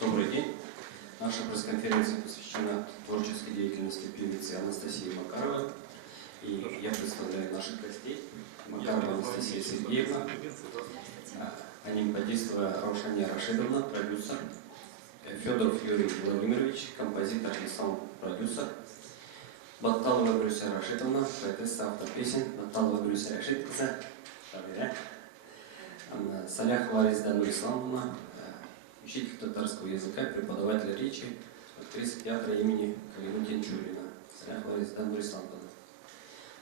Добрый день. Наша пресс-конференция посвящена творческой деятельности певицы Анастасии Макаровой. И я представляю наших гостей. Макарова Анастасия Сергеевна, анимпадистова Раушания Рашидовна, продюсер, Федоров Юрий Владимирович, композитор и саунд-продюсер, Батталова Грюся Рашидовна, поэтесса, автор песен, Батталова Грюся Рашидовна, Саляхова Резда Нурисламовна, учитель татарского языка, преподаватель речи, актриса театра имени Калимы Тинчурина, Саляхова Резда Нурисламовна.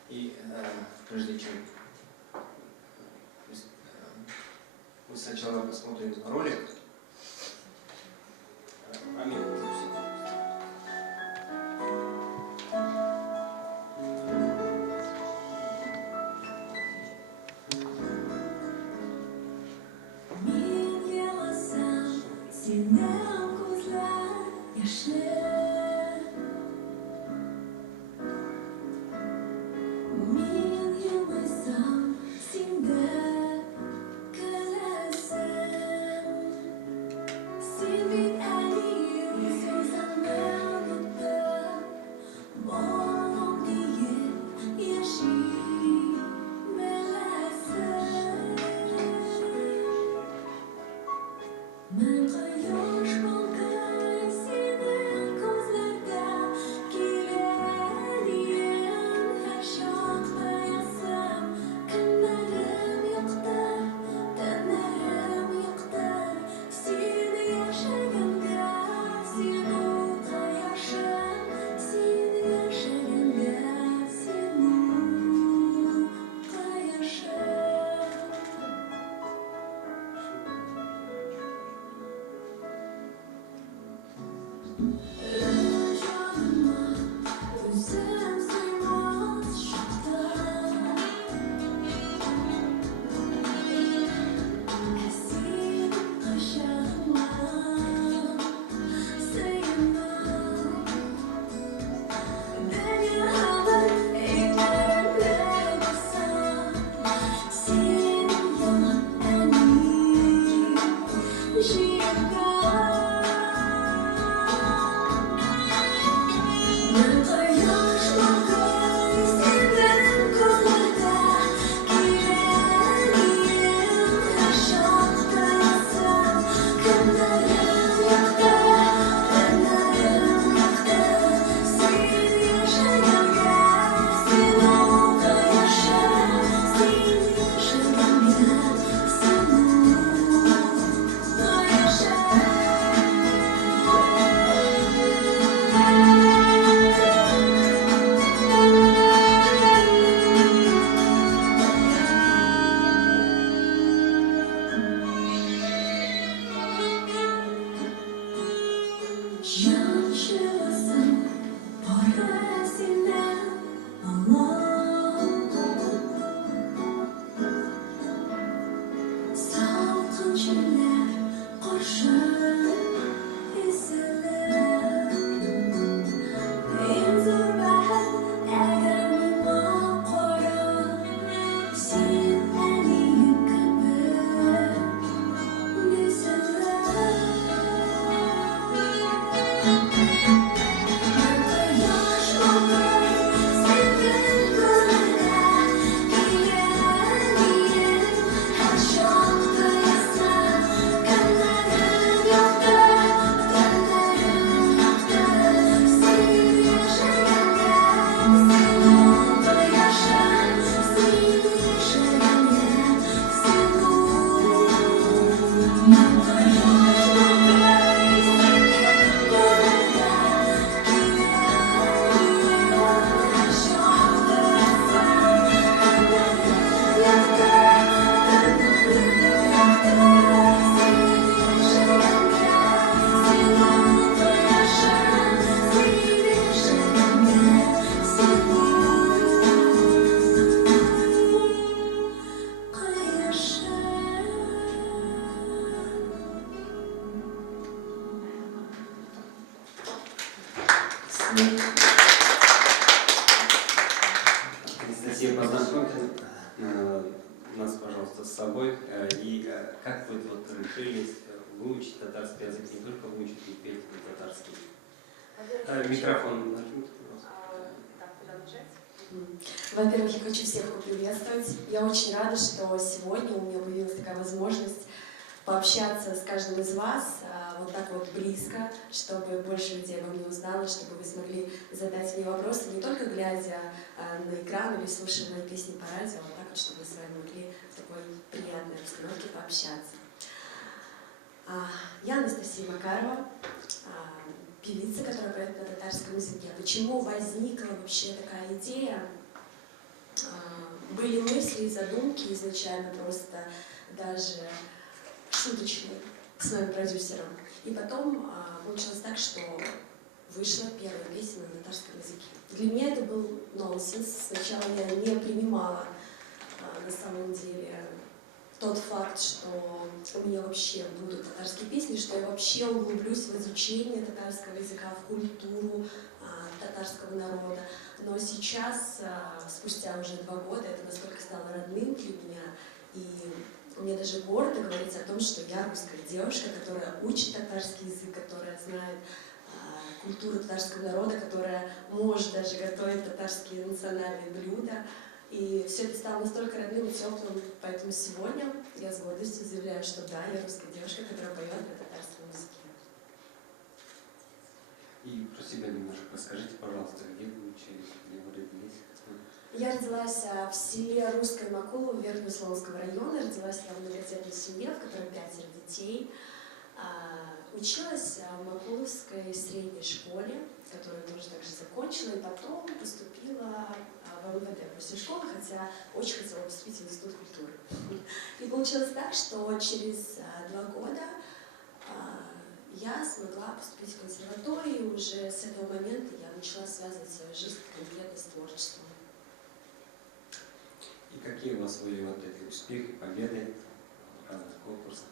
И прежде чем мы сначала посмотрим ролик. Анастасия, познакомьте нас, пожалуйста, с собой. И как вы вот решились выучить татарский язык, не только выучить и петь татарский. Микрофон нажмите, пожалуйста. Так, куда нажать? Во-первых, я хочу всех поприветствовать. Я очень рада, что сегодня у меня появилась такая возможность пообщаться с каждым из вас вот так вот близко, чтобы больше людей обо мне узнало, чтобы вы смогли задать мне вопросы, не только глядя на экран или слушая мои песни по радио, а вот так вот, чтобы мы с вами могли в такой приятной обстановке пообщаться. Я Анастасия Макарова, певица, которая поет на татарском языке. Почему возникла вообще такая идея? Были мысли и задумки изначально просто даже шуточные с моим продюсером. И потом получилось так, что вышла первая песня на татарском языке. Для меня это был нонсенс. Сначала я не принимала на самом деле тот факт, что у меня вообще будут татарские песни, что я вообще углублюсь в изучение татарского языка, в культуру татарского народа. Но сейчас, спустя уже 2 года, это настолько стало родным для меня, и мне даже гордо говорить о том, что я русская девушка, которая учит татарский язык, которая знает культуру татарского народа, которая может даже готовить татарские национальные блюда. И все это стало настолько родным и теплым, поэтому сегодня я с гордостью заявляю, что да, я русская девушка, которая поет на татарском языке. И про себя немножко расскажите, пожалуйста, где вы учились, где вы родились? Я родилась в селе Русское Макулово Верхнеславского района. Родилась я в многодетной семье, в которой 5 детей. Училась в Макуловской средней школе, которую тоже также закончила, и потом поступила в МВД после школы, хотя очень хотела поступить в Институт культуры. И получилось так, что через 2 года я смогла поступить в консерваторию, и уже с этого момента я начала связывать свою жизнь конкретно с творчеством. И какие у вас были вот эти успехи, победы в разных конкурсах?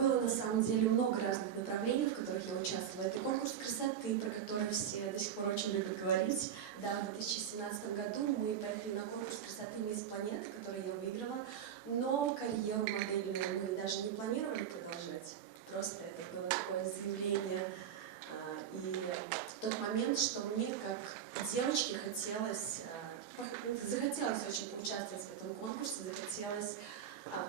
Было на самом деле много разных направлений, в которых я участвовала. Это конкурс красоты, про который все до сих пор очень любят говорить. Да, в 2017 году мы поехали на конкурс красоты «Мисс Планета», который я выиграла, но карьеру модельную мы даже не планировали продолжать. Просто это было такое заявление. И в тот момент, что мне, как девочке, захотелось очень поучаствовать в этом конкурсе, захотелось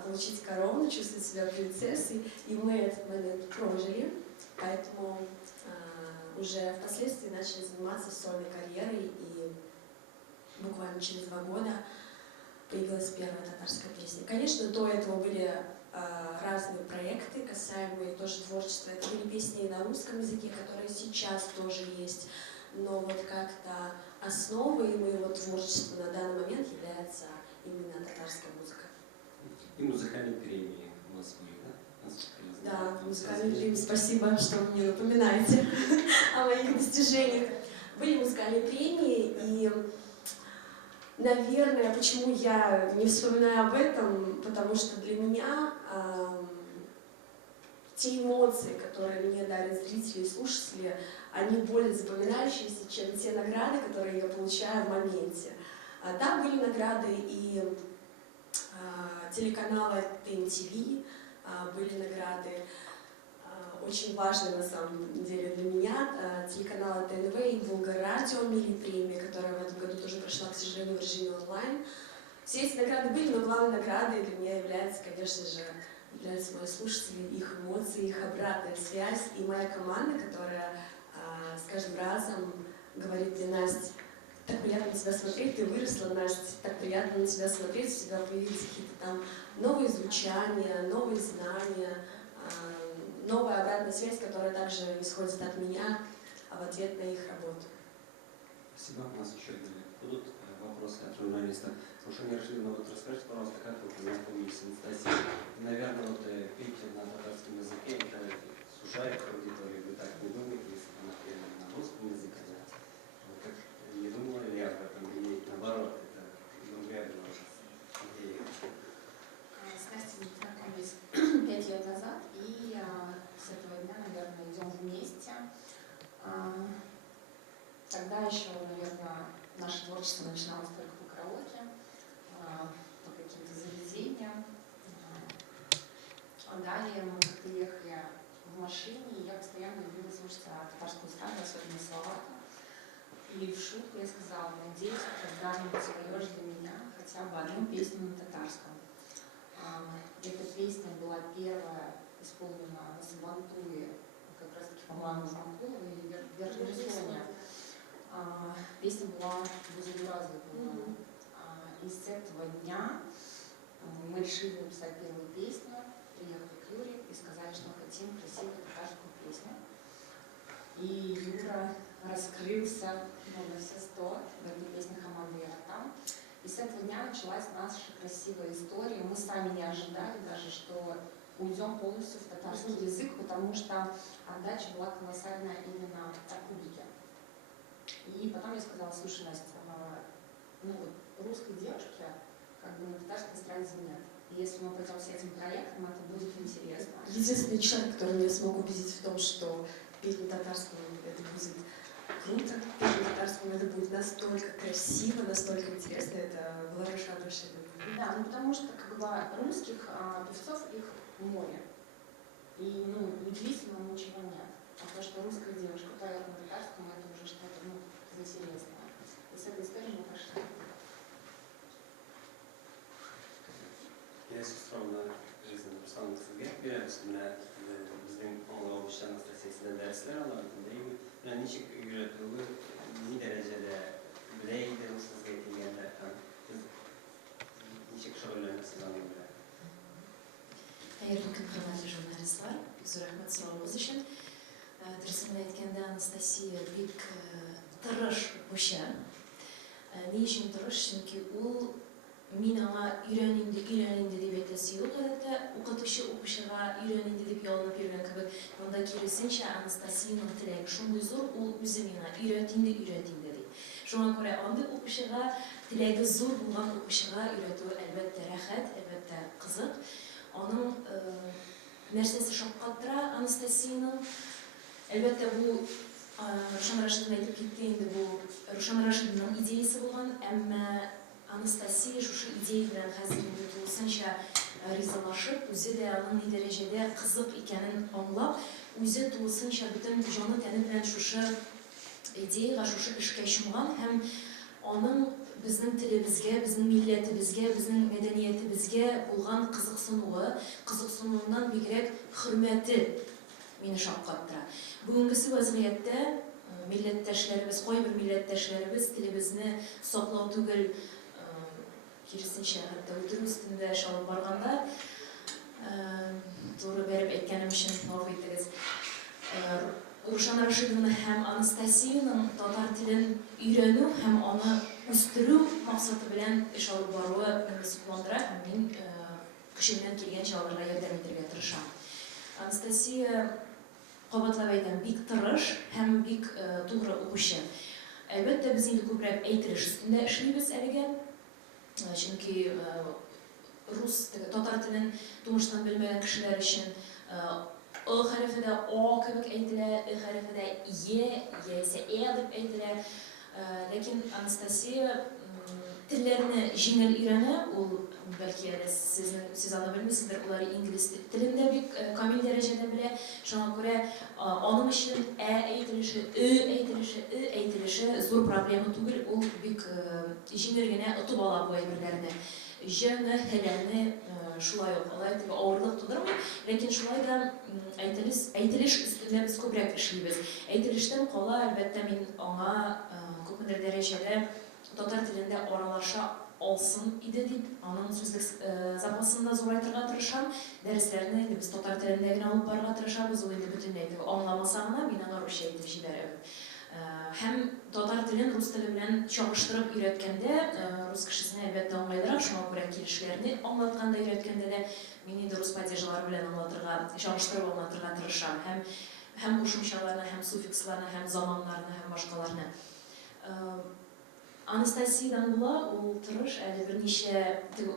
получить корону, чувствовать себя принцессой, и мы этот момент прожили, поэтому уже впоследствии начали заниматься сольной карьерой, и буквально через 2 года появилась первая татарская песня. Конечно, до этого были разные проекты, касаемые тоже творчества. Это были песни и на русском языке, которые сейчас тоже есть, но вот как-то основой моего творчества на данный момент является именно татарская музыка. И музыкальные премии у вас были, да? Да, музыкальные премии. Спасибо, что вы мне напоминаете о моих достижениях. Были музыкальные премии, и, наверное, почему я не вспоминаю об этом, потому что для меня те эмоции, которые мне дарят зрители и слушатели, они более запоминающиеся, чем те награды, которые я получаю в моменте. Там были награды и телеканала ТНТВ, были награды очень важные на самом деле для меня, телеканала ТНВ и Волгорадио имели премии, которая в этом году тоже прошла, к сожалению, в режиме онлайн. Все эти награды были, но главной наградой для меня является, конечно же, мои слушатели, их эмоции, их обратная связь и моя команда, которая с каждым разом говорит мне: Настя, так приятно на тебя смотреть, ты выросла, Настя, так приятно на тебя смотреть, у тебя появились какие-то там новые звучания, новые знания, новая обратная связь, которая также исходит от меня в ответ на их работу. Спасибо. У нас еще будут вопросы от журналистов. Слушай, Неожиданно, вот расскажите, пожалуйста, как вы познакомились с Анастасией? Наверное, вот петь на татарском языке, это сужает аудиторию, вы так не думаете, если она пела на русском языке? Вот как, не думала ли я об этом, или наоборот, это другая была идея? С Настей мы познакомились 5 лет назад, и с этого дня, наверное, идем вместе. Тогда еще, наверное, наше творчество начиналось только по караоке, по каким-то заведениям. Далее мы как-то ехали в машине, и я постоянно любила слушать татарскую эстраду, особенно Салавата. И в шутку я сказала: надеюсь, ты когда-нибудь споешь для меня хотя бы одну песню на татарском. Эта песня была первая исполнена на Сабантуе, как раз таки, по-моему, в Манкулово и Верхнеуслоне. Песня была «Бузулюразы». И с этого дня мы решили написать первую песню, приехали к Юре и сказали, что хотим красивую татарскую песню. И Юра раскрылся на все 100 в этой песне «Хамады Яратам». И с этого дня началась наша красивая история. Мы сами не ожидали даже, что уйдем полностью в татарский язык, потому что отдача была колоссальная именно от публики. И потом я сказала: слушай, Настя, русской девушки как бы на татарской эстраде нет. И если мы пойдем с этим проектом, это будет интересно. Единственный человек, который меня смог убедить в том, что петь на татарском это будет круто, петь на татарском это будет настолько красиво, настолько интересно, это была Рушан Рашидова. Да, потому что как бы русских певцов их море. И удивительно ничего нет. А то, что русская девушка поет на татарском, это уже что-то интересное. И с этой историей мы пошли. Я сестромla жизненно Руслан Кızılger'e üstüne bizim onunla oluşan Anastasia'da dersler alardındayım. Yani niçin üretimi, ne derecede bileydi Rus'uz getirgen derken, niçin şöyle siz anlayabilir? Xayrlı gün hürmetli jurnalistler, zor rahmet sorağınız için. Тірісімді әйткенде Анастасия бик тырыш оқушы. Не үшін тырыш? Чөнки ул мин аңа өйрәнинде дип әйтәсе юк гадәттә. Укытучы укучыга өйрәнинде дип ялынып йөргән кебек, монда киресенчә Анастасияның теләге шундый зур, ул үзе миңа өйрәтинде ди. Шуңа күрә андый укучыга, теләге зур булган укучыга өйрәтү әлбәттә рәхәт, әлбәттә кызык. Аның нәрсәсе шаккаттыра Анастасияның. Әлбәттә, бу Рушан Рашидов әйтеп китте инде, бу Рушан Рашидовның идеясы булган, әмма Анастасия шушы идея белән хәзер инде тулысынча ризалашып, үзе дә аның ни дәрәҗәдә кызык икәнен аңлап, үзе тулысынча бөтен җаны тәне белән шушы идеяга, шушы эшкә чумган һәм аның безнең телебезгә, безнең милләтебезгә, безнең мәдәниятебезгә булган кызыксынуыннан бигрәк хөрмәте мине шаккаттыра. Бүгенгесе вазгыятьтә милләттәшләребез, кайбер милләттәшләребез телебезне саклау түгел, киресенчә хәтта үтерү өстендә эш алып барганда, туры бәреп әйткәнем өчен маф итегез. Рушан Рашидовна һәм Анастасияның татар телен өйрәнү һәм аны үстерү максаты белән эш алып баруы мине сокландыра һәм мин көчемнән килгәнчә аларга ярдәм итәргә тырышам. Анастасия, кабатлап әйтәм, бик тырыш һәм бик тугры укучы. Әлбәттә, без инде күбрәк әйтелеш өстендә эшлибез әлегә. Чөнки татар телен тумыштан белмәгән кешеләр өчен хәрефедә А кебек әйтелә, хәрефедә Е, яисә дип әйтелә. Ләкин Анастасия телләрне җиңел өйрәнә, ул бәлки сез аны белмисездер, улар инглиз телендә бик камил дәрәҗәдә белә. Шуңа күрә аның өчен әйтелеше, әйтелеше зур проблема түгел, ул бик җиңел генә отып ала бу әйберләрне. Җәне, хәләне шулай ук алай дип авырлык тудырмый, ләкин шулай да әйтелеш өстендә без күбрәк эшлибез. Әйтелештән кала, әлбәттә, мин аңа күпмедер дәрәҗәдә татар телендә аралаша алсын иде дип, аның сүзлек запасын да зурайтырга тырышам. Дәресләрне без татар телендә генә алып барырга тырышабыз, ул инде бөтенләй аңламаса гына мин аңа русча әйтеп җибәрәм. Һәм татар телен рус теле белән чагыштырып өйрәткәндә, рус кешесенә әлбәттә аңлайдырак, шуңа күрә килешләрне аңлатканда, өйрәткәндә дә мин инде рус падежлары белән аңлатырга, чагыштырып аңлатырга тырышам. Һәм кушымчаларны, һәм суффиксларны, һәм заманнарны, һәм башкаларны. Анастасиядан була, ул тырыш, әле берничә,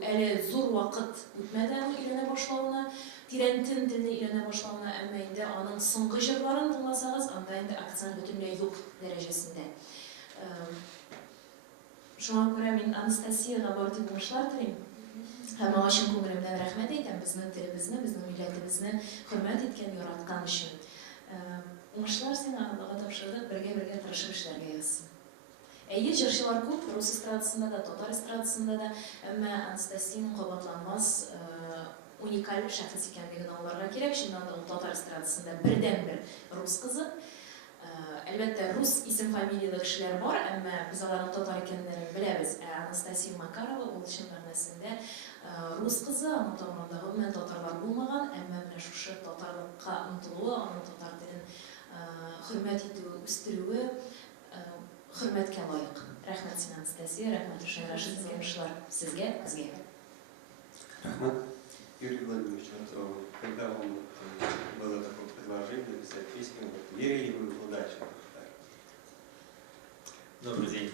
әле зур вакыт үтмәде аның өйрәнә башлауына, тирәнтен телне өйрәнә башлауына, әмма инде аның соңгы җырларын тыңласагыз, анда инде акцент бөтенләй юк дәрәҗәсендә. Шуңа күрә мин Анастасияга бар дип уңышлар телим. Һәм аңа чын күңелемнән рәхмәт әйтәм безнең телебезне, безнең милләтебезне хөрмәт иткән, яраткан өчен. Уңышлар сиңа, Аллага тапшырдык, бергә тырышып эшләргә язсын. Әйе, җырчылар күп, рус эстрадасында да, татар эстрадасында да, әмма Анастасияның кабатланмас уникаль шәхес икәнлеген аңларга кирәк. Чыннан да ул татар эстрадасында бердән-бер рус кызы. Әлбәттә, рус исем-фамилиялы кешеләр бар, әмма без аларның татар икәнлеген беләбез. Анастасия Макарова ул чын мәгънәсендә рус кызы, аның тамырында гомумән татарлар булмаган, әмма менә шушы татарлыкка омтылуы, аның татар телен хөрмәт итүе, үстерүе хөрмәткә лаек. Рәхмәт сиңа, Анастасия, рәхмәт Рушан Рашидовка, уңышлар сезгә, безгә. Рахмат. Юрий Владимирович, вот, когда вам было такое предложение написать песню, вот, верили вы в удачу? Добрый день.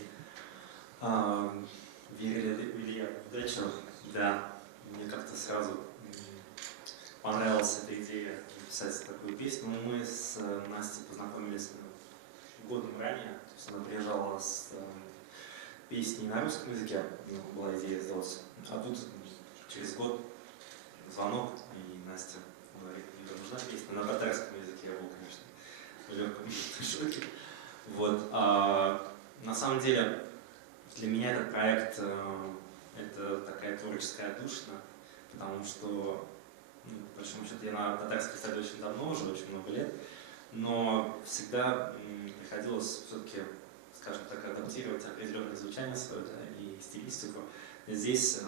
Верили ли я в удачу? Да. Мне как-то сразу понравилась эта идея написать такую песню. Мы с Настей познакомились годом ранее. То есть она приезжала с песней на русском языке, была идея сделать. А тут через год звонок, и Настя говорит, мне нужна песня на татарском языке. Я был, конечно, в легком шоке. Вот. На самом деле, для меня этот проект это такая творческая отдушина, потому что, по большому счету, я на татарской эстраде очень давно, уже очень много лет, но всегда приходилось все-таки, скажем так, адаптировать определенное звучание свое, да, и стилистику. Здесь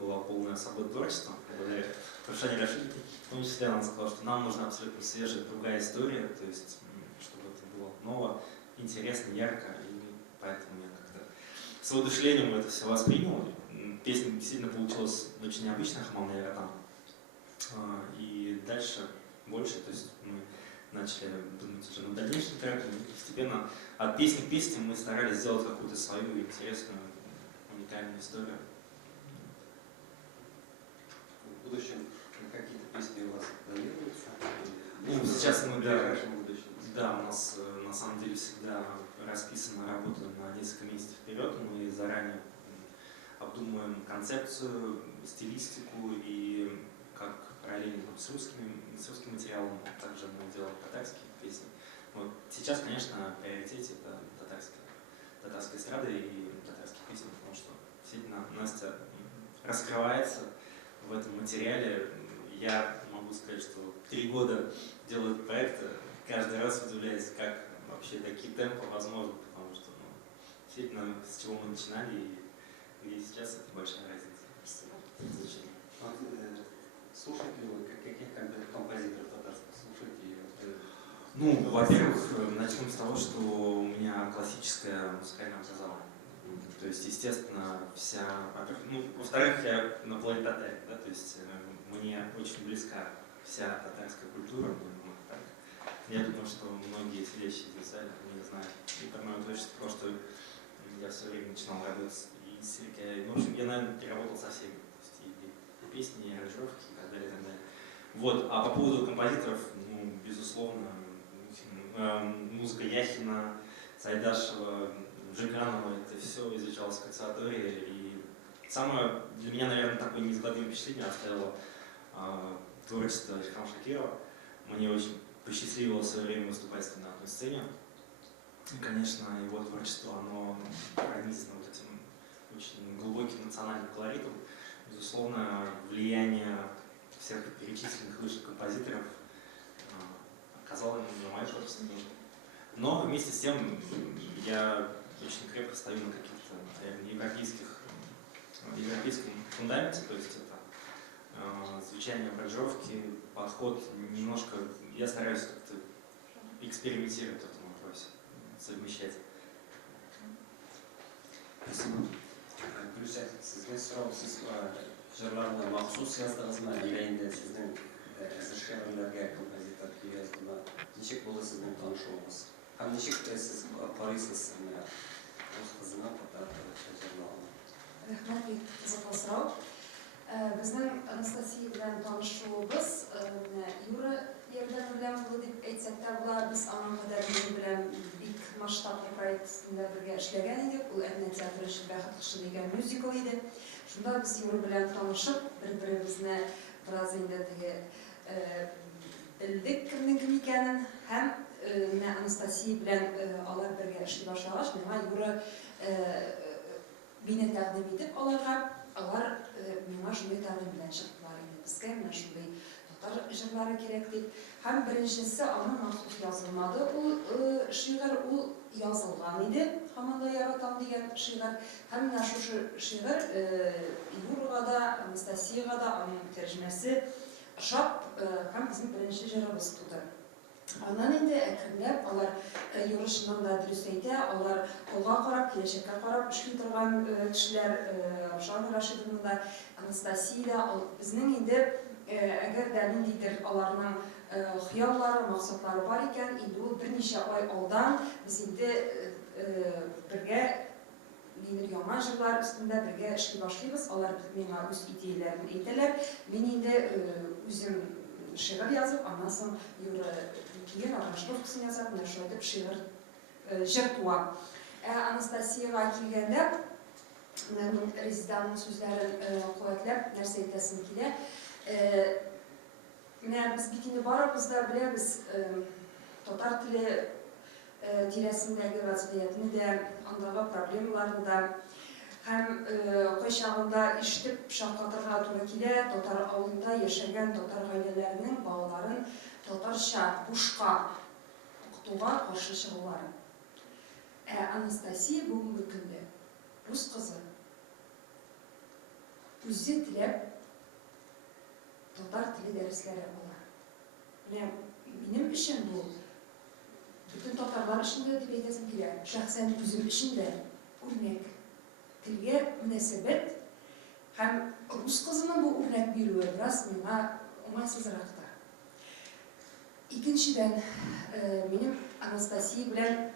была полная свобода творчества, благодаря Рушане Рашидовне. В том числе она сказала, что нам нужна абсолютно свежая, другая история, то есть, чтобы это было ново, интересно, ярко, и поэтому я как-то с воодушевлением это все воспринял. Песня действительно получилась очень необычная, Хамал Наверatan. И дальше больше, то есть мы начали думать уже над дальнейшим треком, и постепенно от песни к песне мы старались сделать какую-то свою интересную, уникальную историю. В будущем какие-то песни у вас планируются? Ну, сейчас мы, да, у нас на самом деле всегда расписана работа на несколько месяцев вперед. Мы заранее обдумываем концепцию, стилистику и как параллельно с русским материалом, также мы делаем татарские песни. Вот сейчас, конечно, в приоритете это татарская эстрада и татарские песни, потому что действительно Настя раскрывается в этом материале. Я могу сказать, что 3 года делаю этот проект, каждый раз удивляюсь, как вообще такие темпы возможны, потому что действительно с чего мы начинали и где сейчас, это большая разница. Спасибо. Слушаете ли вы каких композиторов татарских? Слушаете? Ну, во-первых, начнем с того, что у меня классическое музыкальное образование. То есть, естественно, во-вторых, я на поле-татаре, да, то есть мне очень близка вся татарская культура. Я думаю, что многие сидящие здесь в зале не знают и про мое творчество, потому что я все время начинал работать и с в общем, я, наверное, переработал со всеми. То есть и песни, и аранжировки, и так далее, и так далее. Вот. А по поводу композиторов, безусловно, музыка Яхина, Сайдашева, Джиганова, это все изучалось в консерватории. И самое для меня, наверное, такое неизгладимое впечатление оставило творчество Ильхама Шакирова. Мне очень посчастливилось в свое время выступать на одной сцене. И, конечно, его творчество, оно пронизано вот этим очень глубоким национальным колоритом. Безусловно, влияние всех перечисленных выше композиторов оказало на мое творчество тоже. Но вместе с тем я очень крепко стою на каких-то, наверное, европейском фундаменте, то есть это звучание, аранжировки, подход немножко, я стараюсь как-то экспериментировать в этом вопросе, совмещать. Спасибо. Gülşah, sizden soralım, siz jırlarla mahsus yazdığınızda yüreğinde sizden şehirlerge kompozitör yazdığında nişik oldu sizden tanışığınız? Hem nişik siz parayısız öz kızına tatar jırlarla? Рәхмәт за сорау. Безнең Анастасия белән танышуыбыз Юра ярдәме белән булды дип әйтсәк тә була. Без аның кадәр белән бик масштаблы проект өстендә бергә бергә эшләгән идек. Ул Әднә театры Бәхет кошы дигән мюзикл иде. Шунда без Юра белән танышып, бер-беребезне бераз инде теге белдек кемнең кем икәнен һәм менә Анастасия белән алар бергә эшли башлагач, миңа Юра мине тәкъдим итеп аларга, алар миңа шундый тәкъдим белән чыктылар инде. Безгә менә шундый татар җырлары кирәк дип. Һәм беренчесе аны махсус язылмады. Ул шигырь ул язылган иде. Һаман да яратам дигән шигырь. Һәм менә шушы шигырь Юрага да, Анастасияга да аның тәрҗемәсе ошап һәм безнең беренче җырыбыз туды. Аннан инде әкренләп алар юрышыннан да дөрес әйтә, алар алга карап, киләчәккә карап эшли торган кешеләр, Рушан Рашидовна да, Анастасия да, безнең инде әгәр дә ниндидер аларның хыяллары, максатлары бар икән, инде ул берничә ай алдан без инде бергә ниндидер яңа җырлар өстендә бергә эшли башлыйбыз. Алар миңа үз идеяләрен әйтәләр. Мин инде үзем шигырь язып, аннан соң Юра киен аранжировкасын язып, менә шулай итеп шигырь җыр туа. Анастасияга килгәндә, мин Резиданың сүзләрен куәтләп нәрсә әйтәсем килә. Менә без бит инде барыбыз да беләбез, татар теле тирәсендәге вазгыятны да, андагы проблемаларны да, һәм кайчагында ишетеп шаккатырга туры килә, татар авылында яшәгән татар гаиләләренең балаларын татарча бушка укытуга каршы чыгулары. Анастасия бүгенге көндә рус кызы үзе теләп татар теле дәресләре ала. Менә минем өчен бу бөтен татарлар өчен дә дип әйтәсем килә. Шәхсән үзем өчен дә үрнәк. Телгә мөнәсәбәт һәм рус кызының бу үрнәк бирүе бераз миңа уңайсызрак та. Икенчедән, минем Анастасия белән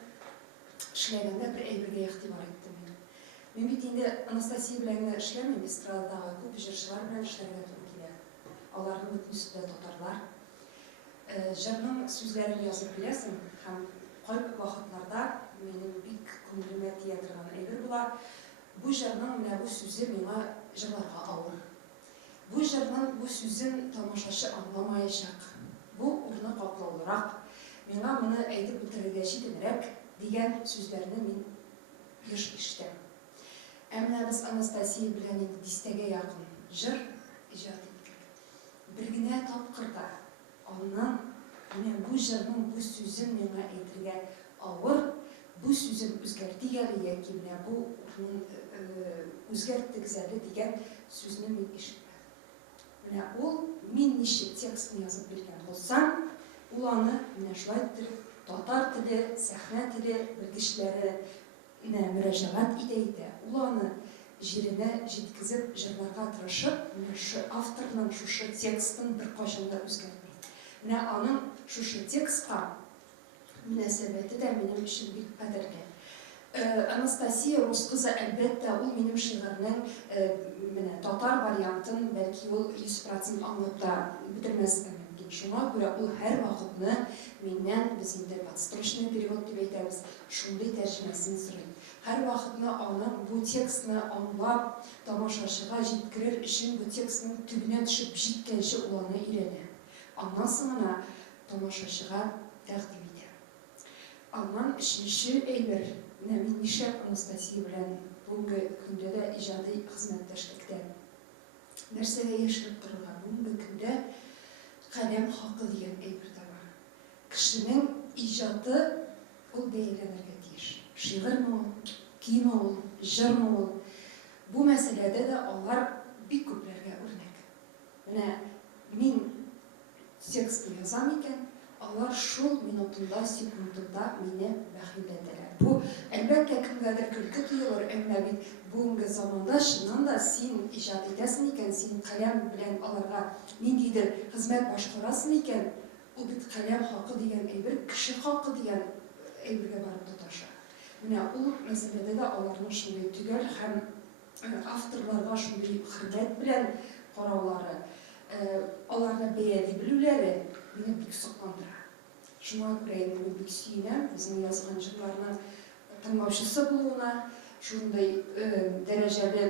эшләгәндә бер әйбергә игътибар иттем мин. Мин бит инде Анастасия белән генә эшләмим, эстрададагы күп җырчылар белән эшләргә туры килә. Аларның бөтенесе дә татарлар. Җырның сүзләрен язып беләсең һәм кайбер вакытларда минем бик күңелемә тия торган әйбер була. Бу җырның менә бу сүзе миңа җырларга авыр. Бу җырның бу сүзен тамашачы аңламаячак. Бу урны каплаулырак. Миңа моны әйтеп бетерергә җитенрәк дигән сүзләрне мин еш ишетәм. Менә без Анастасия белән инде дистәгә якын җыр иҗат иттек. Бер генә тапкырда аннан менә бу җырның бу сүзен миңа әйтергә авыр, бу сүзен үзгәртик әле яки менә бу үзгәрттек әле дигән сүзне мин ишетмәдем. Менә ул мин ничек текстны язып биргән булсам, ул аны менә шулай татар теле, сәхнә теле белгечләренә мөрәҗәгать итә. Ул аны җиренә җиткезеп җырларга тырышып, менә шу авторның шушы текстын беркайчан да үзгәртми. Менә аның шушы текстка мөнәсәбәте дә минем өчен бик кадерле. Анастасия рус кызы, әлбәттә, ул минем шигырьнең менә татар вариантын бәлки ул 100% аңлап та бетермәс мөмкин. Шуңа күрә ул һәр вакытны миннән, без инде подстрочный перевод дип әйтәбез, шундый тәрҗемәсен сорый. Һәр вакытны аның бу текстны аңлап, тамашачыга җиткерер өчен бу текстның төбенә төшеп җиткәнче ул аны өйрәнә. Аннан соң гына тамашачыга тәкъдим итә. Аннан өченче әйбер, менә мин нишләп Анастасия белән бүгенге көндә дә иҗади хезмәттәшлектә нәрсәгә яшереп торырга, бүгенге көндә каләм хакы дигән әйбер дә бар. Кешенең иҗаты ул бәяләнергә тиеш. Шигырьме ул, кино ул, җырмы ул. Бу мәсьәләдә дә алар бик күпләргә үрнәк. Менә мин текстны язам икән, алар шул минутында, секундында мине бәхилләтәләр. Бу әлбәттә кемгәдер көлке тоелыр, әмма бит бүгенге заманда чыннан да син иҗат итәсең икән, син каләм белән аларга ниндидер хезмәт башкарасың икән, ул бит каләм хакы дигән әйбер, кеше хакы дигән әйбергә барып тоташа. Менә ул мәсьәләдә дә аларның шундый төгәл һәм авторларга шундый хөрмәт белән караулары, аларны бәяли белүләре мине бик сокландыра. Шуңа күрә мин бик сөенәм, безнең язган җырларның тыңлаучысы булуына, шундай дәрәҗәле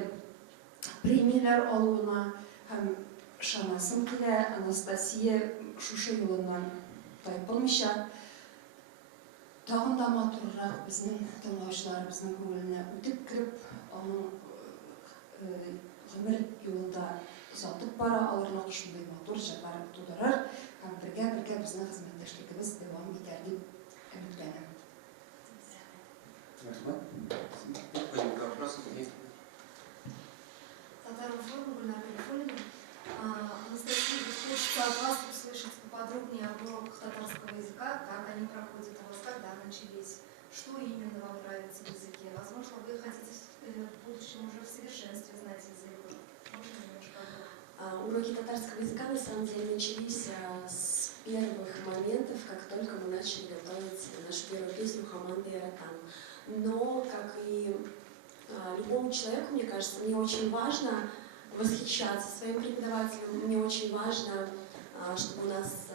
премиялар алуына һәм ышанасым килә, Анастасия шушы юлыннан тайпылмыйча тагын да матуррак безнең тыңлаучыларыбызның күңеленә үтеп кереп, аның гомер юлында озатып бара алырлык шундай матур җырлар тудырыр һәм бергә безнең хезмәттәшлегебез дәвам итәр дип өметләнәм. Переходим к вопросу. Татарова форма Гульнара Гарифуллина. Анастасия, хочется от вас услышать поподробнее об уроках татарского языка, как они проходят у вас, когда начались, что именно вам нравится в языке. Возможно, вы хотите в будущем уже в совершенстве знать язык. Можно немножко об этом? Уроки татарского языка на самом деле начались с первых моментов, как только мы начали готовить нашу первую песню «Хаман де Яратам». Но, как и любому человеку, мне кажется, мне очень важно восхищаться своим преподавателем, мне очень важно, чтобы у нас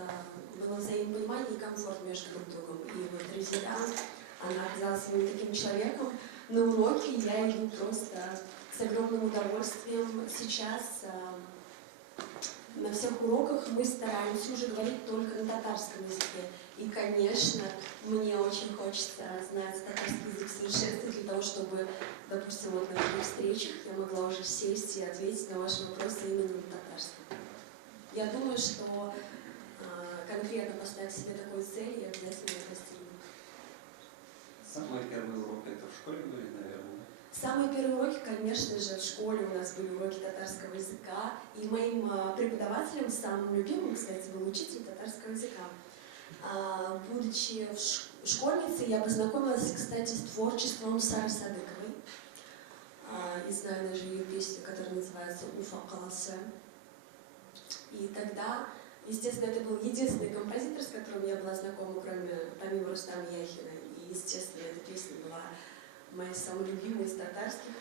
было взаимопонимание и комфорт между друг другом. И вот Резида, она оказалась именно таким человеком. На уроке я иду просто с огромным удовольствием. Сейчас на всех уроках мы стараемся уже говорить только на татарском языке. И, конечно, мне очень хочется знать татарский язык в совершенстве для того, чтобы, допустим, вот на таких встречах я могла уже сесть и ответить на ваши вопросы именно на татарском. Я думаю, что конкретно поставив себе такую цель, я обязательно это достигну. Самый первый урок это в школе были, наверное? Самые первые уроки, конечно же, в школе у нас были уроки татарского языка. И моим преподавателем, самым любимым, кстати, был учитель татарского языка. Будучи школьницей, я познакомилась, кстати, с творчеством Сары Садыковой. И знаю даже ее песню, которая называется «Уфа Каласы». И тогда, естественно, это был единственный композитор, с которым я была знакома, помимо Рустама Яхина. И, естественно, эта песня была моей самой любимой из татарских.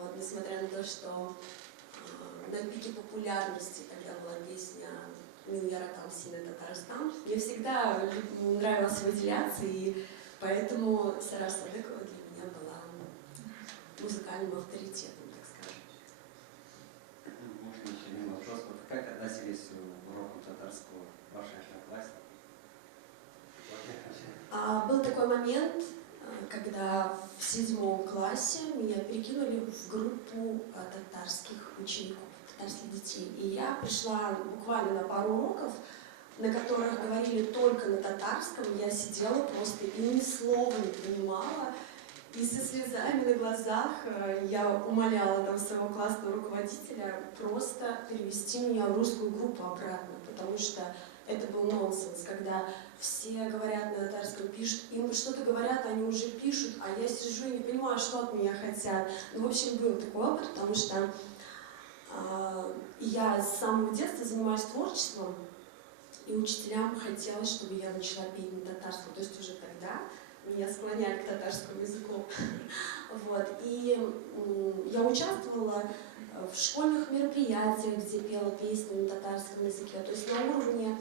Вот, несмотря на то, что на пике популярности тогда была песня «Мин Яратам Сина Татарстан», мне всегда нравилось выделяться, и поэтому Сара Садыкова для меня была музыкальным авторитетом, так скажем. Можно еще один вопрос. Вот как относились к уроку татарского ваши одноклассники? Был такой момент, когда в 7 классе меня перекинули в группу татарских учеников, татарских детей. И я пришла буквально на пару уроков, на которых говорили только на татарском. Я сидела просто и ни слова не понимала. И со слезами на глазах я умоляла там своего классного руководителя просто перевести меня в русскую группу обратно, потому что это был нонсенс, когда все говорят на татарском, пишут, им что-то говорят, они уже пишут, а я сижу и не понимаю, что от меня хотят. Ну, в общем, был такой опыт, потому что я с самого детства занимаюсь творчеством, и учителям хотелось, чтобы я начала петь на татарском, то есть уже тогда меня склоняли к татарскому языку. Вот. И я участвовала в школьных мероприятиях, где пела песни на татарском языке. То есть на уровне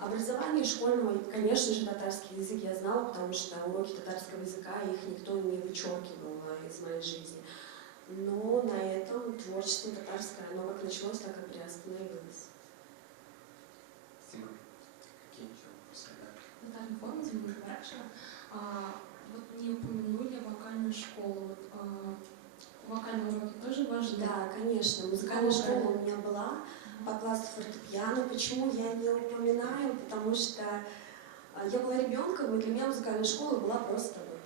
образования школьного, конечно же, татарский язык я знала, потому что уроки татарского языка, их никто не вычеркивал из моей жизни. Но на этом творчество татарское, оно как началось, так и приостановилось. Спасибо. Какие еще вопросы? Наталья Фомина, Бракшина. Вот не упомянули вокальную школу. Вокальные уроки тоже важны? Да, конечно. Музыкальная школа у меня была по классу фортепиано. Почему я не упоминаю? Потому что я была ребенком, и для меня музыкальная школа была просто вот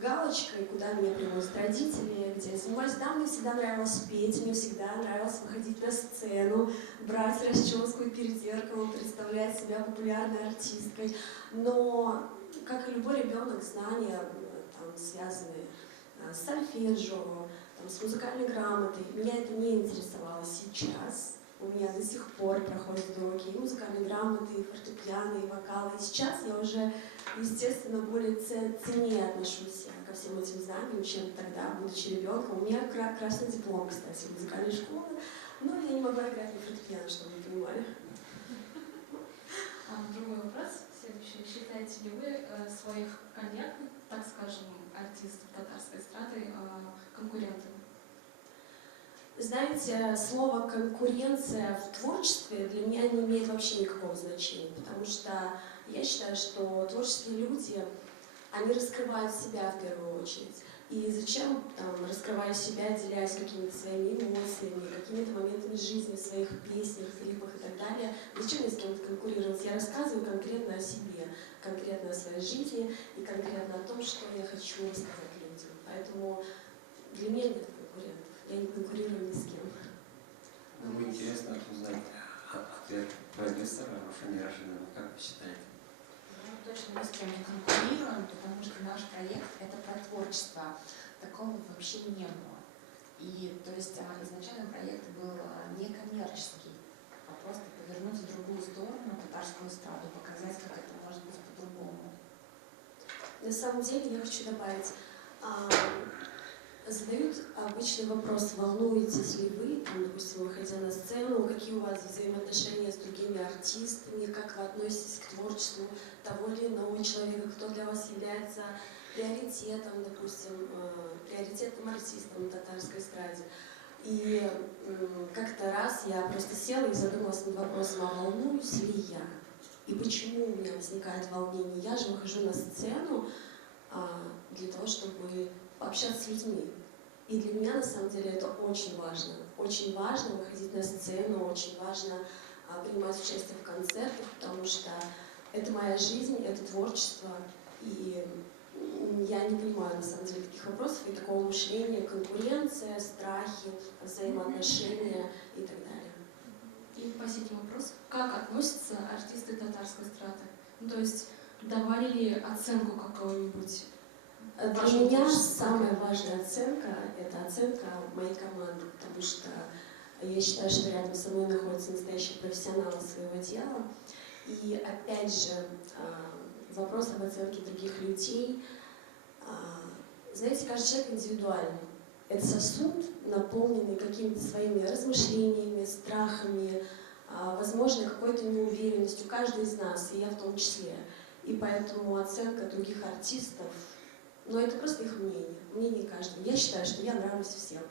галочкой, куда меня привозят родители, где я занимаюсь. Да, мне всегда нравилось петь, мне всегда нравилось выходить на сцену, брать расческу и перед зеркалом, представлять себя популярной артисткой. Но, как и любой ребенок, знания, там, связанные с сольфеджио, с музыкальной грамотой, меня это не интересовало сейчас. У меня до сих пор проходят уроки и музыкальной грамоты, и фортепиано, и вокала. И сейчас я уже, естественно, более ценнее отношусь ко всем этим знаниям, чем тогда, будучи ребенком. У меня красный диплом, кстати, музыкальной школы, но я не могла играть на фортепиано, чтобы вы понимали. Другой вопрос. следующее. Считаете ли вы своих коллег, так скажем, артистов татарской эстрады конкурентами? Знаете, слово «конкуренция» в творчестве для меня не имеет вообще никакого значения, потому что я считаю, что творческие люди, они раскрывают себя в первую очередь. И зачем, раскрывая себя, делясь какими-то своими эмоциями, какими-то моментами жизни в своих песнях, клипах и так далее, зачем мне с кем-то конкурировать? Я рассказываю конкретно о себе, конкретно о своей жизни и конкретно о том, что я хочу рассказать людям. Поэтому для меня нет конкурентов. Я не конкурирую ни с кем. Нам интересно узнать ответ продюсера Рушаны Рашидовны. Как вы считаете? Мы точно ни с кем не конкурируем, потому что наш проект — это про творчество. Такого вообще не было. И то есть изначально проект был некоммерческий, а просто повернуть в другую сторону татарскую эстраду, показать, как это может быть по-другому. На самом деле я хочу добавить, задают обычный вопрос: волнуетесь ли вы, допустим, выходя на сцену, какие у вас взаимоотношения с другими артистами, как вы относитесь к творчеству того или иного человека, кто для вас является приоритетом, допустим, приоритетным артистом на татарской эстраде. И как-то раз я просто села и задумалась над вопросом, а волнуюсь ли я? И почему у меня возникает волнение? Я же выхожу на сцену для того, чтобы пообщаться с людьми. И для меня, на самом деле, это очень важно. Очень важно выходить на сцену, очень важно принимать участие в концертах, потому что это моя жизнь, это творчество. И я не понимаю, на самом деле, таких вопросов и такого мышления: конкуренция, страхи, взаимоотношения и так далее. И последний вопрос. Как относятся артисты татарской эстрады? Ну, то есть давали ли оценку какую-нибудь? Для меня самая важная оценка — это оценка моей команды, потому что я считаю, что рядом со мной находятся настоящие профессионалы своего дела. И опять же, вопрос об оценке других людей. Знаете, каждый человек индивидуальный. Это сосуд, наполненный какими-то своими размышлениями, страхами, возможно, какой-то неуверенностью, каждый из нас, и я в том числе. И поэтому оценка других артистов, но это просто их мнение каждого. Я считаю, что я нравлюсь всем.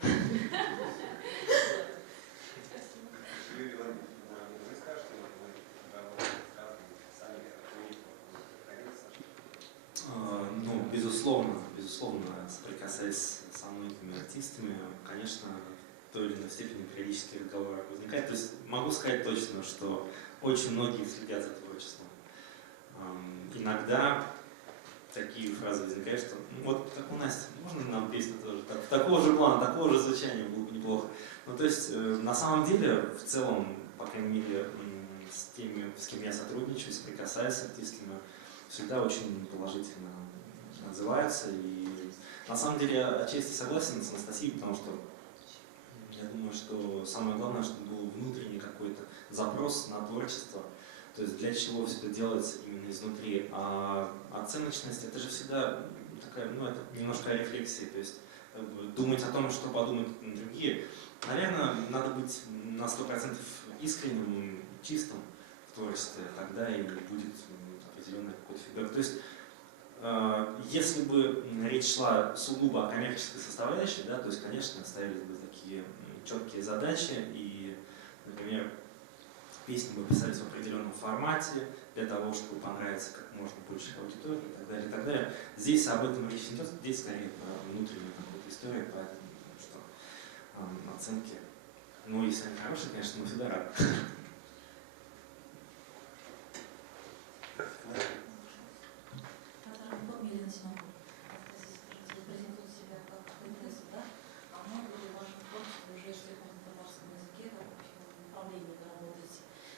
Ну, безусловно, соприкасаясь со многими артистами, конечно, в той или иной степени периодически разговор возникает. То есть могу сказать точно, что очень многие следят за творчеством. Иногда такие фразы возникают, что ну, вот как у Насти, можно нам песню тоже такого же плана, такого же звучания было бы неплохо. Ну, то есть, на самом деле, в целом, по крайней мере, с теми, с кем я сотрудничаю, соприкасаюсь с артистами, всегда очень положительно отзываются. И на самом деле я отчасти согласен с Анастасией, потому что я думаю, что самое главное, чтобы был внутренний какой-то запрос на творчество. То есть для чего все это делается именно изнутри. А оценочность — это же всегда такая, ну, это немножко о рефлексии. То есть думать о том, что подумают другие. Наверное, надо быть на 100% искренним, чистым в творчестве, тогда и будет определенный какой-то фидбэк. То есть, если бы речь шла сугубо о коммерческой составляющей, да, то есть, конечно, ставились бы такие четкие задачи, и, например, песни бы писались в определенном формате для того, чтобы понравиться как можно больше аудитории и так далее, и так далее. Здесь об этом речь не идет, здесь скорее про внутреннюю какую-то историю, поэтому что оценки, ну, если они хорошие, конечно, мы всегда рады.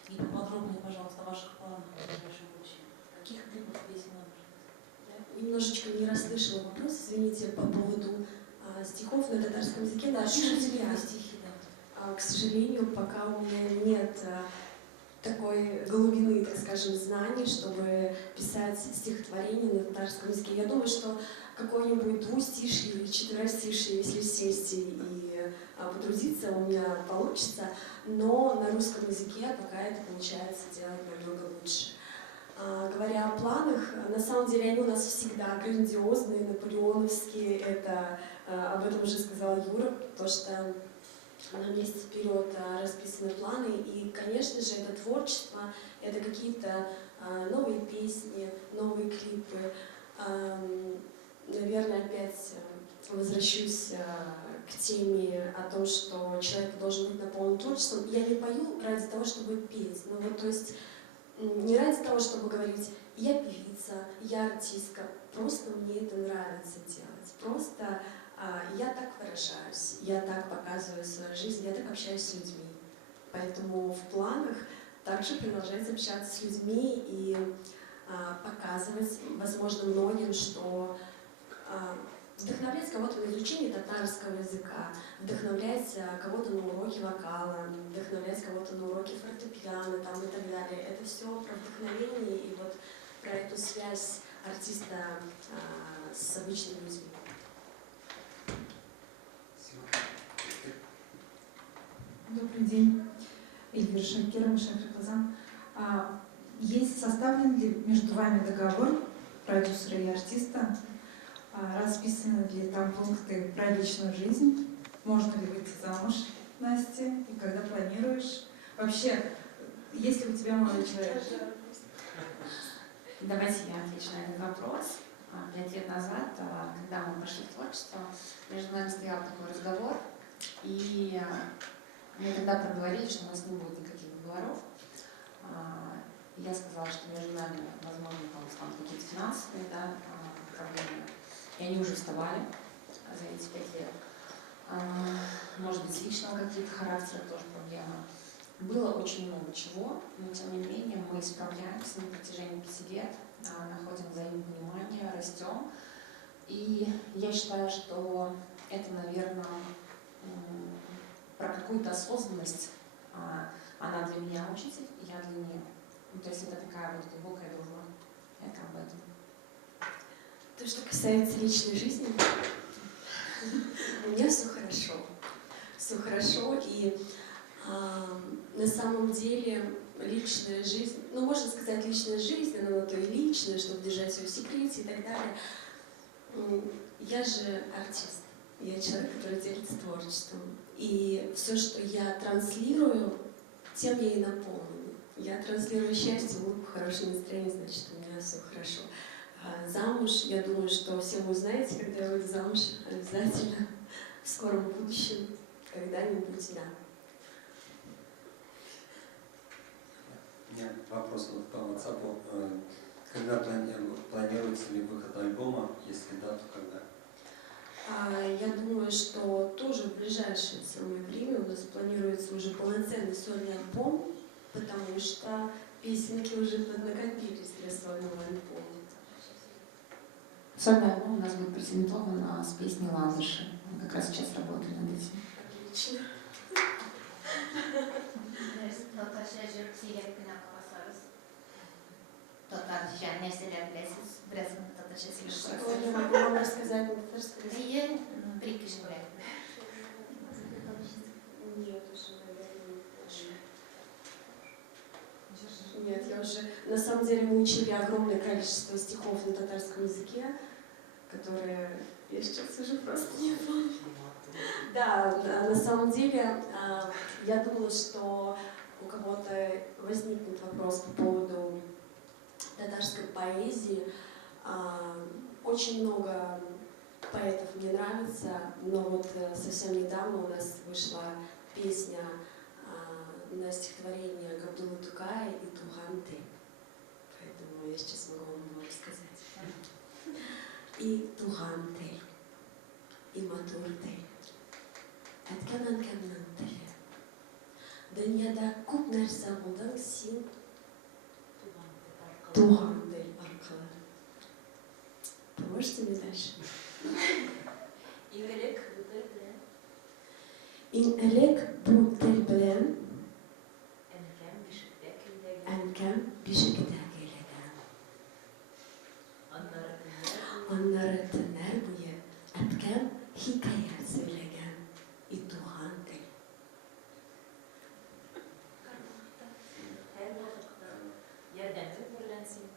И поподробнее, пожалуйста, о ваших планах в ближайшем будущем. Каких клипов песен надо ждать? Я немножечко не расслышала вопрос, извините, по поводу стихов на татарском языке. Да, Пишите ли вы стихи, да? К сожалению, пока у меня нет такой глубины, так скажем, знаний, чтобы писать стихотворение на татарском языке. Я думаю, что какое-нибудь двустишье или четверостишье, если сесть и потрудиться, у меня получится, но на русском языке пока это получается делать намного лучше. говоря о планах, на самом деле они у нас всегда грандиозные, наполеоновские. Об этом уже сказал Юра, то что на месяц вперед расписаны планы. И, конечно же, это творчество, это какие-то новые песни, новые клипы. Наверное, опять возвращусь к теме о том, что человек должен быть наполнен творчеством. Я не пою ради того, чтобы петь. Ну вот, то есть не ради того, чтобы говорить, я певица, я артистка. Просто мне это нравится делать. Просто я так выражаюсь, я так показываю свою жизнь, я так общаюсь с людьми. Поэтому в планах также продолжать общаться с людьми и показывать, возможно, многим, что вдохновлять кого-то на изучение татарского языка, вдохновлять кого-то на уроки вокала, вдохновлять кого-то на уроки фортепиано там, и так далее. Это все про вдохновение и вот про эту связь артиста с обычными людьми. Добрый день, Эльвира Шакирова, Шахриказан. Есть составлен ли между вами договор продюсера и артиста? Расписаны ли там пункты про личную жизнь? Можно ли выйти замуж, Настя? И когда планируешь? Вообще, есть ли у тебя молодой человек? Давайте я отвечу на этот вопрос. 5 лет назад, когда мы пошли в творчество, между нами стоял такой разговор, и мы тогда проговорили, что у нас не будет никаких договоров. Я сказала, что между нами, возможно, там какие-то финансовые проблемы, и они уже вставали за эти 5 лет. Может быть, личного какие-то характера тоже проблемы. Было очень много чего, но тем не менее мы справляемся на протяжении 5 лет, находим взаимопонимание, растем. И я считаю, что это, наверное, про какую-то осознанность. Она для меня учитель, я для нее. Ну, то есть это такая вот глубокая дружба. Это об этом. То, что касается личной жизни, у меня все хорошо. Все хорошо, и на самом деле личная жизнь, ну, можно сказать, личная жизнь, она на то и личная, чтобы держать ее в секрете и так далее. Я же артист, я человек, который делится творчеством. И все, что я транслирую, тем я и наполнена. Я транслирую счастье, улыбку, хорошее настроение, значит, у меня все хорошо. Замуж, я думаю, что все вы узнаете, когда я выйду замуж, обязательно в скором будущем, когда-нибудь, да. У меня вопрос вот по WhatsApp. Когда планируется ли выход альбома? Если да, то когда? Я думаю, что тоже в ближайшее самое время у нас планируется уже полноценный сольный альбом, потому что песенки уже поднакопились для сольного альбома. Сольный альбом у нас будет презентован с песней «Ландыши». Мы как раз сейчас работаем над этим. Отлично. Что я могу вам рассказать на татарском языке? Нет, уже, наверное, нет, я уже... На самом деле мы учили огромное количество стихов на татарском языке, которые я сейчас уже просто не помню. Да, на самом деле, я думала, что у кого-то возникнет вопрос по поводу татарской поэзии. Очень много поэтов мне нравится, но вот совсем недавно у нас вышла песня на стихотворение Габдуллы Тукая и Туганты. Поэтому я сейчас могу вам его рассказать. И Туганты, и Матурты, Әткәннән кемнең теле. Дөньяда күп нәрсә булдың син туган тел аркылы. Поможете мне дальше? Иң элек бу тел белән әнкәм бишектә көйләгән. Аннары төннәр буе әткәм хикәя сөйләгән. И туган тел. Ярдәмлек берлән син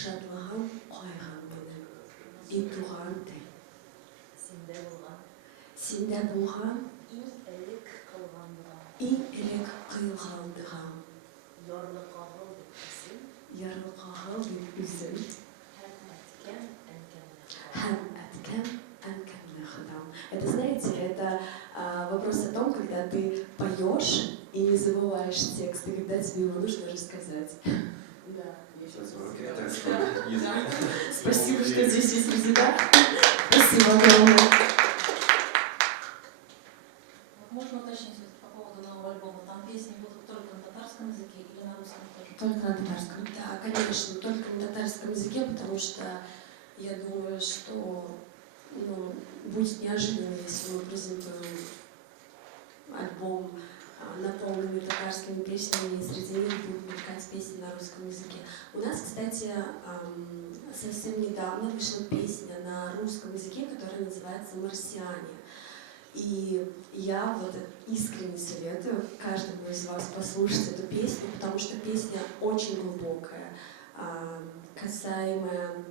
шатлыгым кайгым менен. И туган тел. Синдә булган иң элек кыйлгандыгым. Ярлыкагыл дип үзем. Һәм әткәм әнкәмне ходам. Это, знаете, это вопрос о том, когда ты поешь и не забываешь текст, и когда тебе его нужно рассказать. Да. Спасибо, что здесь есть друзья. Спасибо огромное. Можно уточнить по поводу нового альбома? Там песни будут только на татарском языке или на русском тоже? Только на татарском. Да, конечно, только на татарском языке, потому что я думаю, что будет неожиданно, если мы презентуем альбом, наполненный татарскими песнями, и среди них будут мелькать песни на русском языке. У нас, кстати, совсем недавно вышла песня на русском языке, которая называется «Марсиане». И я вот искренне советую каждому из вас послушать эту песню, потому что песня очень глубокая, касаемая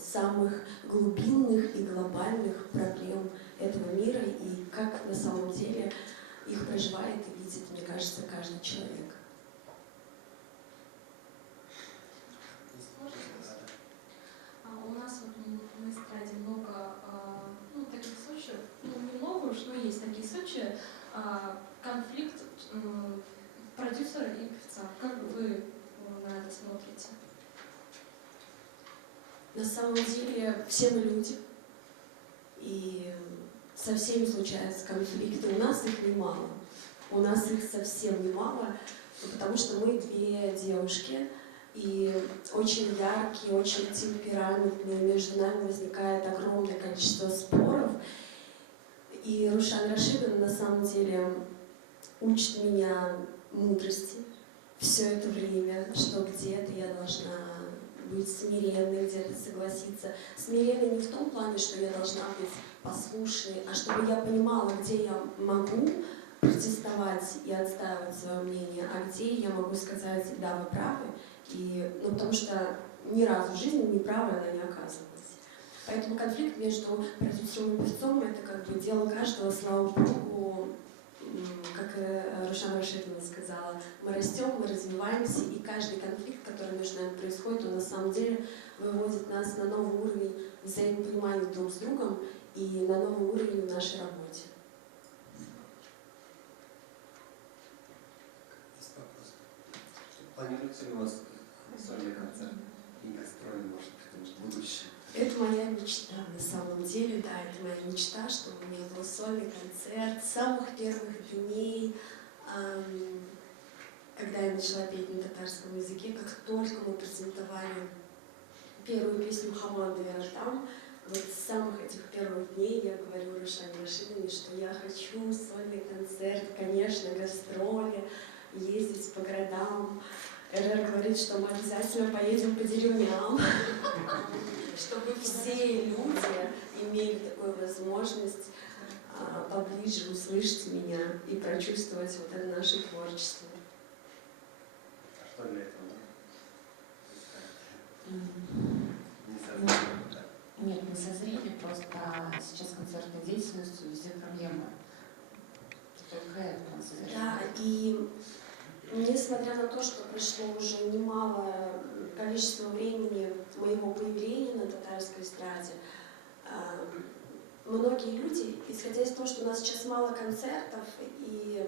самых глубинных и глобальных проблем этого мира и как на самом деле их проживает и видит, мне кажется, каждый человек. У нас вот на эстраде много таких случаев, немного уж, но есть такие случаи, конфликт продюсера и певца. Как вы на это смотрите? На самом деле все мы люди, и со всеми случаются конфликты. У нас их немало. У нас их совсем немало, потому что мы две девушки, и очень яркие, очень темпераментные. Между нами возникает огромное количество споров. И Рушан Рашидовна на самом деле учит меня мудрости все это время, что где-то я должна быть смиренной, где-то согласиться. Смиренной не в том плане, что я должна быть послушной, а чтобы я понимала, где я могу протестовать и отстаивать свое мнение, а где я могу сказать, да, вы правы, и, потому что ни разу в жизни неправой она не оказывалась. Поэтому конфликт между продюсером и певцом — это как бы дело каждого, слава богу, как Рушан Рашидовна сказала, мы растем, мы развиваемся, и каждый конфликт, который между нами происходит, он на самом деле выводит нас на новый уровень взаимопонимания друг с другом и на новый уровень в нашей работе. Планируется ли у вас сольный концерт и гастроли, может быть, в будущем? Это моя мечта, на самом деле, да, это моя мечта, чтобы у меня был сольный концерт с самых первых дней, когда я начала петь на татарском языке, как только мы презентовали первую песню «Хамады Яждам», вот с самых этих первых дней я говорю Рушане Рашидовне, что я хочу сольный концерт, конечно, гастроли, ездить по городам. РР говорит, что мы обязательно поедем по деревням, чтобы все люди имели такую возможность поближе услышать меня и прочувствовать вот это наше творчество. А что для этого? Нет, мы созрели, просто сейчас концертная деятельность, везде проблемы. Только это нас созрели. Да, и несмотря на то, что прошло уже немалое количество времени моего появления на татарской эстраде, многие люди, исходя из того, что у нас сейчас мало концертов, и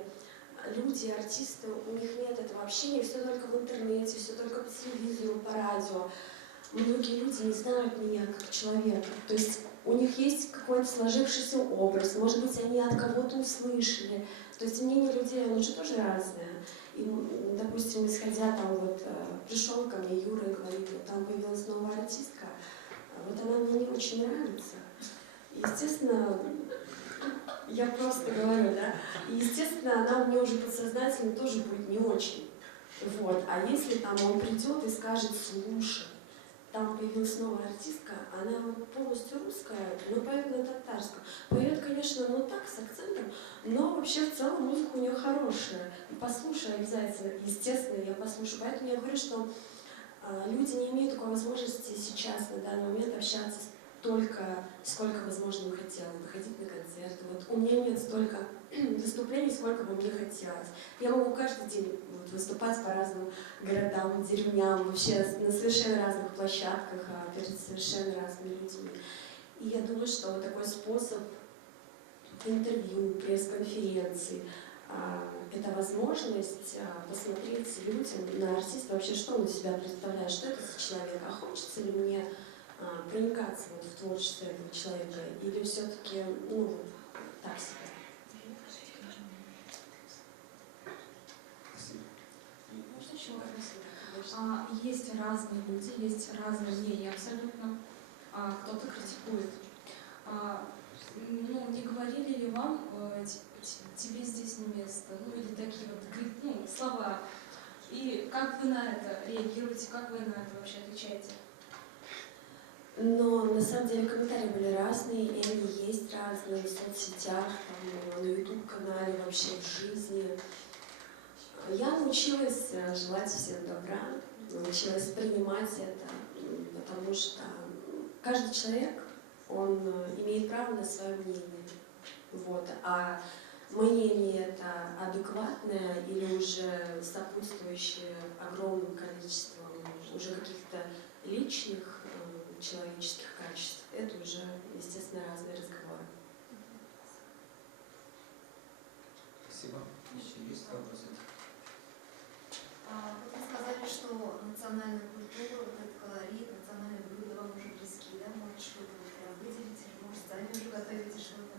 люди, артисты, у них нет этого общения, все только в интернете, все только по телевизору, по радио. Многие люди не знают меня как человека. То есть у них есть какой-то сложившийся образ, может быть, они от кого-то услышали. То есть мнение людей, оно же тоже разное. И, допустим, исходя там вот, пришел ко мне Юра и говорит, вот там появилась новая артистка, вот она мне не очень нравится. И, естественно, я просто говорю, да, и, естественно, она мне уже подсознательно тоже будет не очень. Вот. А если там он придет и скажет, слушай, там появилась новая артистка, она вот полностью русская, но поет на татарском. Поет, конечно, ну так, с акцентом, но вообще в целом музыка у нее хорошая. Послушай обязательно, естественно, я послушаю. Поэтому я говорю, что Люди не имеют такой возможности сейчас, на данный момент, общаться столько, сколько, возможно, бы хотелось, выходить на концерты. Вот у меня нет столько выступлений, сколько бы мне хотелось. Я могу каждый день вот выступать по разным городам, деревням, вообще на совершенно разных площадках, перед совершенно разными людьми. И я думаю, что вот такой способ интервью, пресс-конференций, это возможность посмотреть людям на артиста, вообще, что он из себя представляет, что это за человек, а хочется ли мне проникаться вот в творчество этого человека, или все-таки, ну, так себе. Можно еще вопрос? Есть разные люди, есть разные мнения абсолютно. Кто-то критикует. Ну, не говорили ли вам, тебе здесь не место, ну или такие вот слова? И как вы на это реагируете, как вы на это вообще отвечаете? Но на самом деле комментарии были разные, и они есть разные в соцсетях, там, на YouTube-канале, вообще в жизни. Я научилась желать всем добра, научилась принимать это, потому что каждый человек, он имеет право на свое мнение. Вот. А мнение это адекватное или уже сопутствующее огромным количеством уже каких-то личных человеческих качеств, это уже, естественно, разные разговоры. Спасибо. Еще есть вопросы? Вот вы сказали, что национальная культура, вот этот колорит, национальные блюда вам уже близки, да? Может, что-то вот прям выделите, может, сами уже готовите что-то?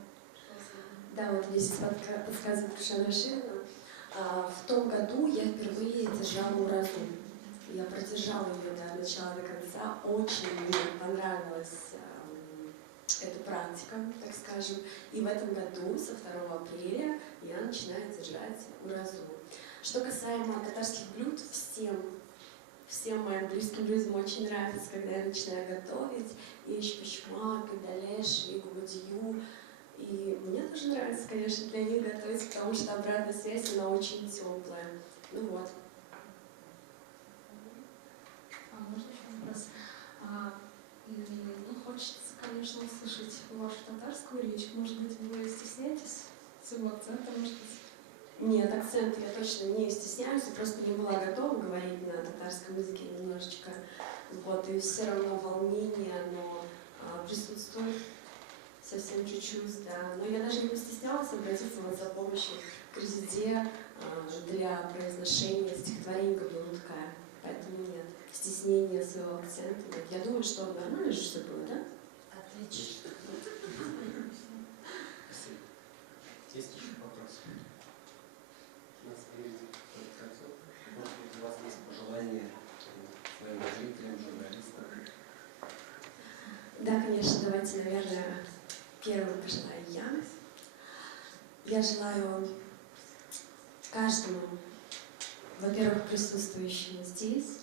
Да, вот мне здесь подсказывает Рушана Рашидовна. В том году я впервые держала уразу. Я продержала ее до начала, до конца. Очень мне понравилась эта практика, так скажем. И в этом году, со 2 апреля, я начинаю держать уразу. Что касаемо татарских блюд, всем моим близким людям очень нравится, когда я начинаю готовить иш-пишмак, далеш, губадию. И мне тоже нравится, конечно, для них готовить, потому что обратная связь, она очень теплая. Ну вот. Можно еще вопрос? Ну, хочется, конечно, услышать вашу татарскую речь. Может быть, вы стесняетесь своего акцента, может быть? Нет, акцент я точно не стесняюсь, я просто не была готова говорить на татарском языке немножечко. Вот, и все равно волнение, оно присутствует совсем чуть-чуть, да. Но я даже не постеснялась обратиться вот за помощью к Резиде для произношения стихотворений Габдуллаткая. Поэтому нет стеснения своего акцента. Нет. Я думаю, что нормально же все было, да? Отлично. Спасибо. Есть еще вопросы? У нас время к концу. Может быть, у вас есть пожелания своим зрителям, журналистам? Да, конечно, давайте, наверное, первым пожелаю я. Я желаю каждому, во-первых, присутствующему здесь,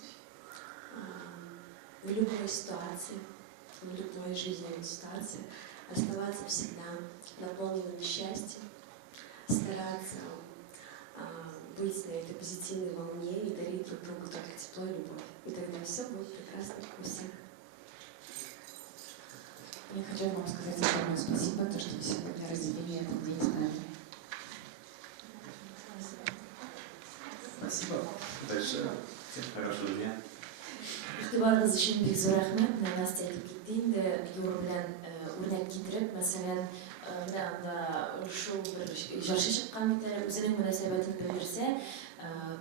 в любой ситуации, в любой жизненной ситуации, оставаться всегда наполненным счастьем, стараться быть на этой позитивной волне и дарить друг другу только тепло и любовь. И тогда все будет прекрасно у всех. Я хочу вам сказать огромное спасибо, то, что вы сегодня разделили этот день с нами. Спасибо. Дальше. Всем хорошего дня. Игътибарыңыз үшін бик зур рәхмәт. Настя айтып кетті енді Юр белән үрнәк китереп, мәсәлән, анда шул бер җырчы чыккан бит әле, үзенең мөнәсәбәтен белдерсә,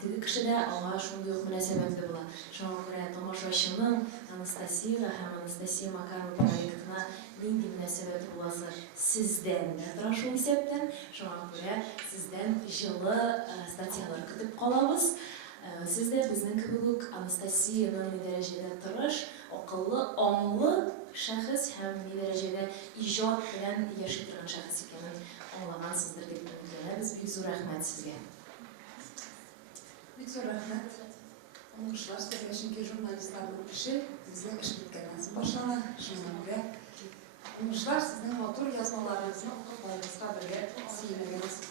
теге кеше дә аңа шундый ук мөнәсәбәтле була. Шуңа күрә тамашачының Анастасияга һәм Анастасия Макарова проектына нинди мөнәсәбәте буласы сездән дә тора шул исәптән. Шуңа күрә сездән җылы статьялар көтеп калабыз. Сез дә безнең кебек үк Анастасияның ни дәрәҗәдә тырыш, акыллы, аңлы шәхес һәм ни дәрәҗәдә иҗат белән яши торган шәхес икәнен аңлагансыздыр дип үтенәбез. Бик зур рәхмәт сезгә. Бик зур рәхмәт. Уңышлар сезгә, чөнки журналистларның эше безнең эш биткәннән соң башлана. Шуңа күрә уңышлар сезнең матур язмаларыгызны укып барыгызга бергә сөйләгәнсез.